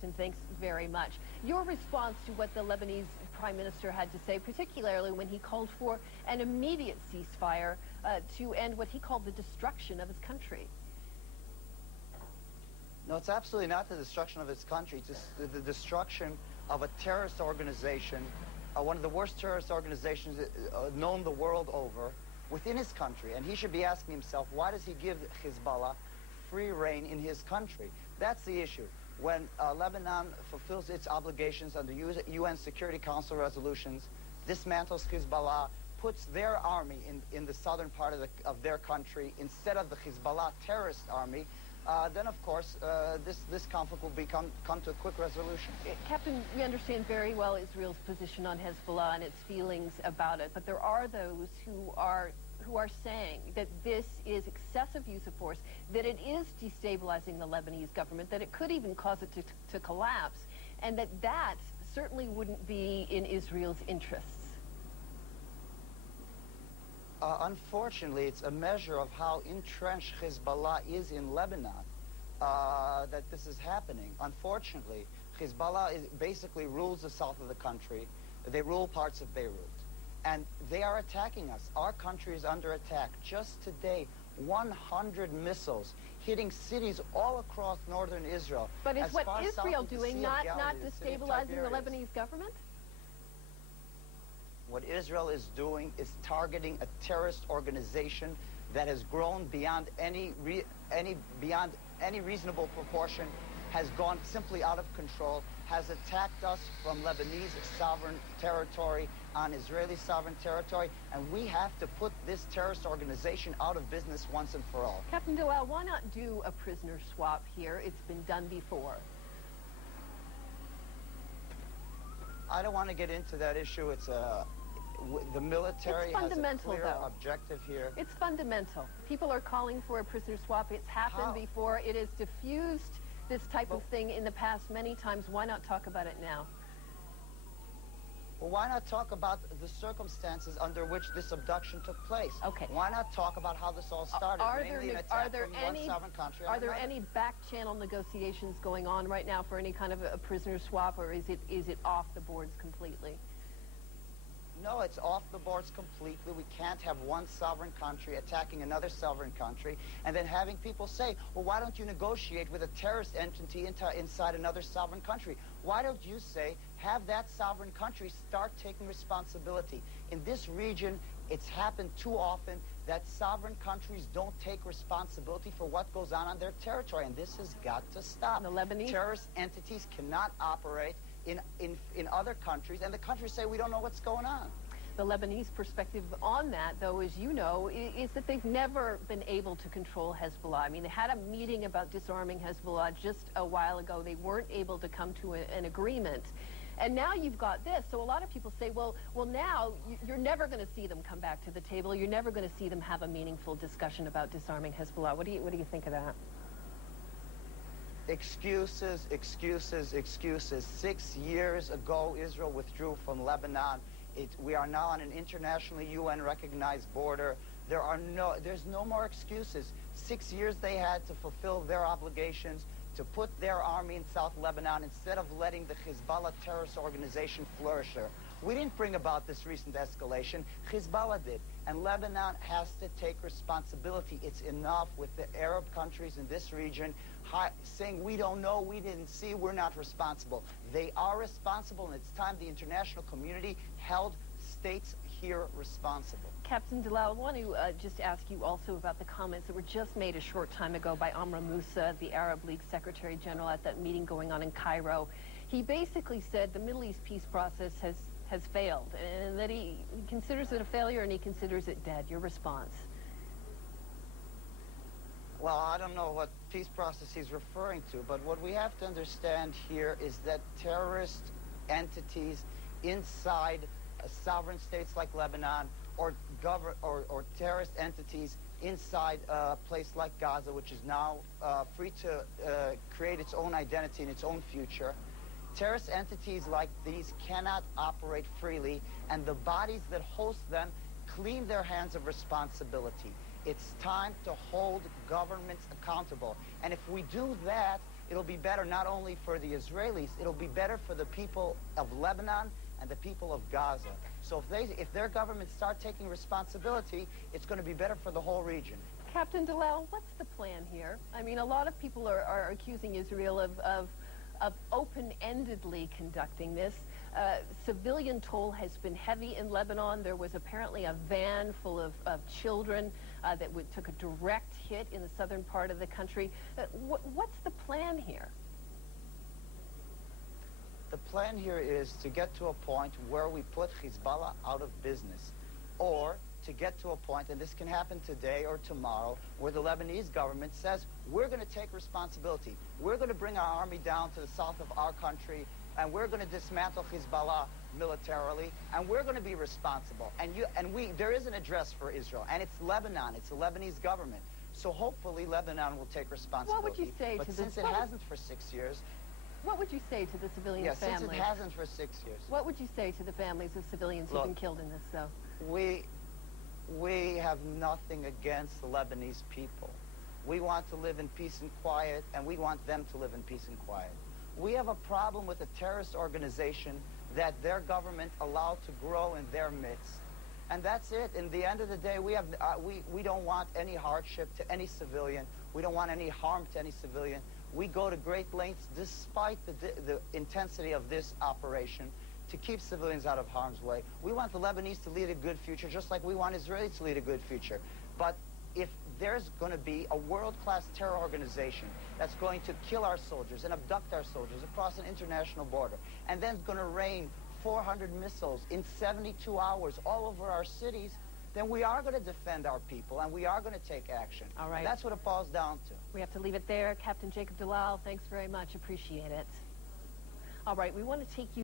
And thanks very much. Your response to what the Lebanese Prime Minister had to say, particularly when he called for an immediate ceasefire to end what he called the destruction of his country. No, it's absolutely not the destruction of his country. It's just the destruction of a terrorist organization, one of the worst terrorist organizations known the world over, within his country. And he should be asking himself, why does he give Hezbollah free reign in his country? That's the issue. When Lebanon fulfills its obligations under UN Security Council resolutions, dismantles Hezbollah, puts their army in the southern part of their country instead of the Hezbollah terrorist army, then of course this conflict will come to a quick resolution. Captain, we understand very well Israel's position on Hezbollah and its feelings about it, but there are those who are saying that this is excessive use of force, that it is destabilizing the Lebanese government, that it could even cause it to collapse, and that certainly wouldn't be in Israel's interests. Unfortunately, it's a measure of how entrenched Hezbollah is in Lebanon that this is happening. Unfortunately, Hezbollah basically rules the south of the country. They rule parts of Beirut. And they are attacking us. Our country is under attack. Just today, 100 missiles hitting cities all across northern Israel. But is what Israel doing not destabilizing the Lebanese government? What Israel is doing is targeting a terrorist organization that has grown beyond any reasonable proportion, has gone simply out of control, has attacked us from Lebanese sovereign territory on Israeli sovereign territory, and we have to put this terrorist organization out of business once and for all. Captain Dallal, why not do a prisoner swap here? It's been done before. I don't want to get into that issue. It's the military has a clear objective here. It's fundamental. People are calling for a prisoner swap. It's happened before. It has diffused this type of thing in the past many times. Why not talk about it now? Well, why not talk about the circumstances under which this abduction took place? Okay. Why not talk about how this all started? Are there any back-channel negotiations going on right now for any kind of a prisoner swap, or is it off the boards completely? No, it's off the boards completely. We can't have one sovereign country attacking another sovereign country and then having people say, well, why don't you negotiate with a terrorist entity inside another sovereign country? Why don't you say, have that sovereign country start taking responsibility? In this region, it's happened too often that sovereign countries don't take responsibility for what goes on their territory, and this has got to stop. The Lebanese terrorist entities cannot operate in other countries, and the countries say, we don't know what's going on. The Lebanese perspective on that, though, as you know, is that they've never been able to control Hezbollah. I mean, they had a meeting about disarming Hezbollah just a while ago. They weren't able to come to an agreement. And now you've got this. So a lot of people say, well, now you're never going to see them come back to the table. You're never going to see them have a meaningful discussion about disarming Hezbollah. What do you think of that? Excuses, excuses, excuses. 6 years ago, Israel withdrew from Lebanon. We are now on an internationally UN-recognized border. There's no more excuses. 6 years they had to fulfill their obligations, to put their army in South Lebanon instead of letting the Hezbollah terrorist organization flourish there. We didn't bring about this recent escalation. Hezbollah did. And Lebanon has to take responsibility. It's enough with the Arab countries in this region saying, we don't know, we didn't see, we're not responsible. They are responsible, and it's time the international community held states here responsible. Captain Dallal, I want to just ask you also about the comments that were just made a short time ago by Amr Moussa, the Arab League Secretary General, at that meeting going on in Cairo. He basically said the Middle East peace process has failed, and that he considers it a failure and he considers it dead. Your response? Well, I don't know what peace process he's referring to, but what we have to understand here is that terrorist entities inside sovereign states like Lebanon, or terrorist entities inside a place like Gaza, which is now free to create its own identity and its own future. Terrorist entities like these cannot operate freely, and the bodies that host them clean their hands of responsibility. It's time to hold governments accountable. And if we do that, it'll be better not only for the Israelis, it'll be better for the people of Lebanon and the people of Gaza. So if their governments start taking responsibility, it's going to be better for the whole region. Captain Dallal, what's the plan here? I mean, a lot of people are accusing Israel of open-endedly conducting this. Civilian toll has been heavy in Lebanon. There was apparently a van full of children that took a direct hit in the southern part of the country. What's the plan here? The plan here is to get to a point where we put Hezbollah out of business, or to get to a point, and this can happen today or tomorrow, where the Lebanese government says, we're going to take responsibility. We're going to bring our army down to the south of our country, and we're going to dismantle Hezbollah militarily, and we're going to be responsible. There is an address for Israel, and it's Lebanon. It's the Lebanese government. So hopefully Lebanon will take responsibility. What would you say but to since this? it hasn't for 6 years... What would you say to the civilian families? Since it hasn't for 6 years. What would you say to the families of civilians who've been killed in this, though? We have nothing against the Lebanese people. We want to live in peace and quiet, and we want them to live in peace and quiet. We have a problem with a terrorist organization that their government allowed to grow in their midst. And that's it. In the end of the day, we don't want any hardship to any civilian. We don't want any harm to any civilian. We go to great lengths, despite the intensity of this operation, to keep civilians out of harm's way. We want the Lebanese to lead a good future, just like we want Israelis to lead a good future. But if there's going to be a world-class terror organization that's going to kill our soldiers and abduct our soldiers across an international border, and then going to rain 400 missiles in 72 hours all over our cities, then we are going to defend our people, and we are going to take action. All right. And that's what it boils down to. We have to leave it there. Captain Jacob Dallal, thanks very much. Appreciate it. All right, we want to take you